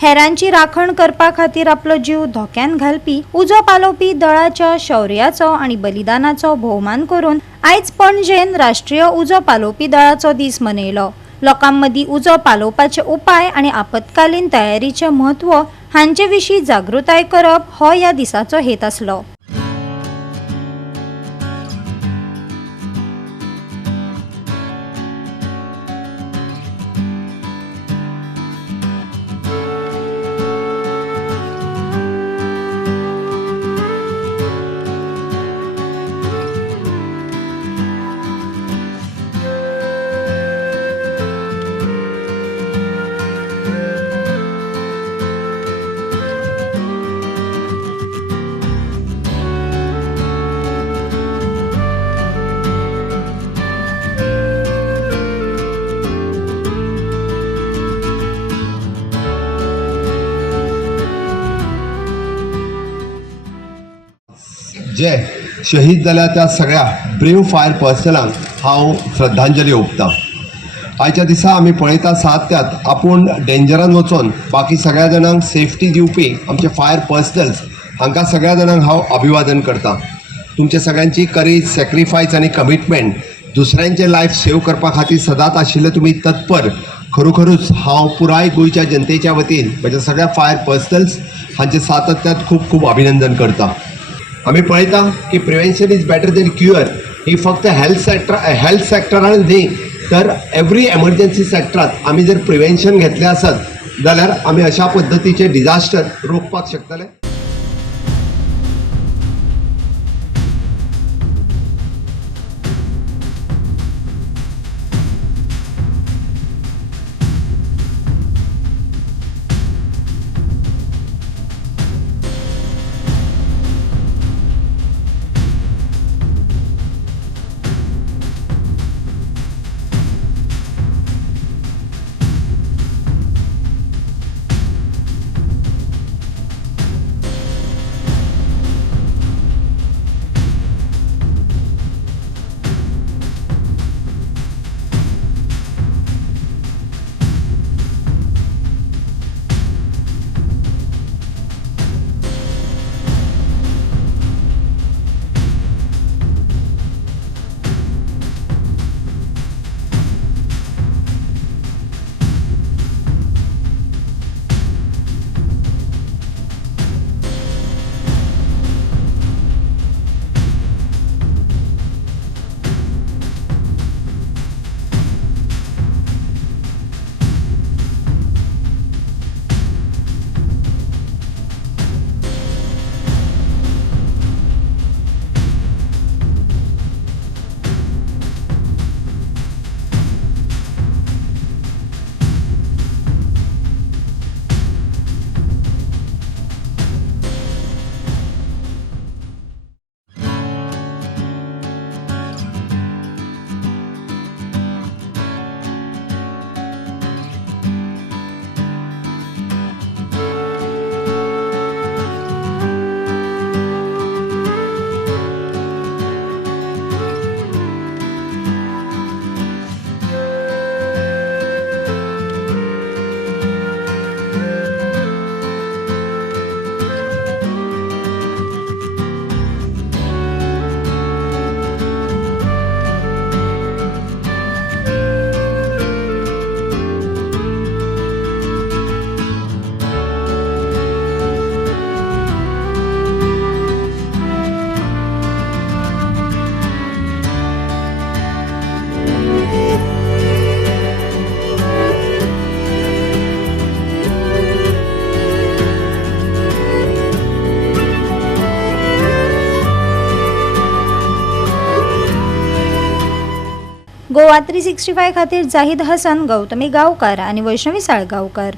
हेरांची राखण करपा खातीर आपलो जीव धोक्यान घालपी उजो पालोवपी दळाच्या शौर्याचो आनी बलिदानाचो भोवमान करून आयज पणजेन राष्ट्रीय उजो पालोवपी दळाचो दीस मनयलो। लोकांमदी उजो पालोवपाचे उपाय आनी आपतकालीन तयारीचे म्हत्व हांचे विशीं जागृताय करप हो ह्या दिसाचो हेत आसलो। जे शहीद जाल्या त्या सगळ्या ब्रेव फायर पर्सनलांक हांव श्रद्धांजली ओंपतां। आयच्या दिसा आमी पळयता सात्यात आपूण डेंजरान वचून बाकी सगळ्या जाणांक सेफ्टी दिवपी आमचे फायर पर्सनल्स हांकां सगळ्या जाणांक हांव अभिवादन करतां। तुमच्या सगळ्यांची करेज, सॅक्रिफायस आनी कमिटमेंट दुसऱ्यांचे लायफ सेव करपा खातीर सदांच आशिल्ले तुमी तत्पर। खरोखरूच हांव पुराय गोंयच्या जनतेच्या वतीन म्हज्या सगळ्या फायर पर्सनल्स हांचे सातत्यात खूब खूब अभिनंदन करतां। आमी पळयता की prevention is better than cure ही फक्त हेल्थ सेक्टरान न्ही तर एवरी एमर्जन्सी सेक्टरात आमी जर प्रिवेंशन घेतलें आसत जाल्यार आमी अशा पद्दतीचे डिजास्टर रोखपाक शकतले। गोवा 365 खातीर जाहीद हसन, गौतमी गांवकार आनी वैष्णवी साळगांवकर।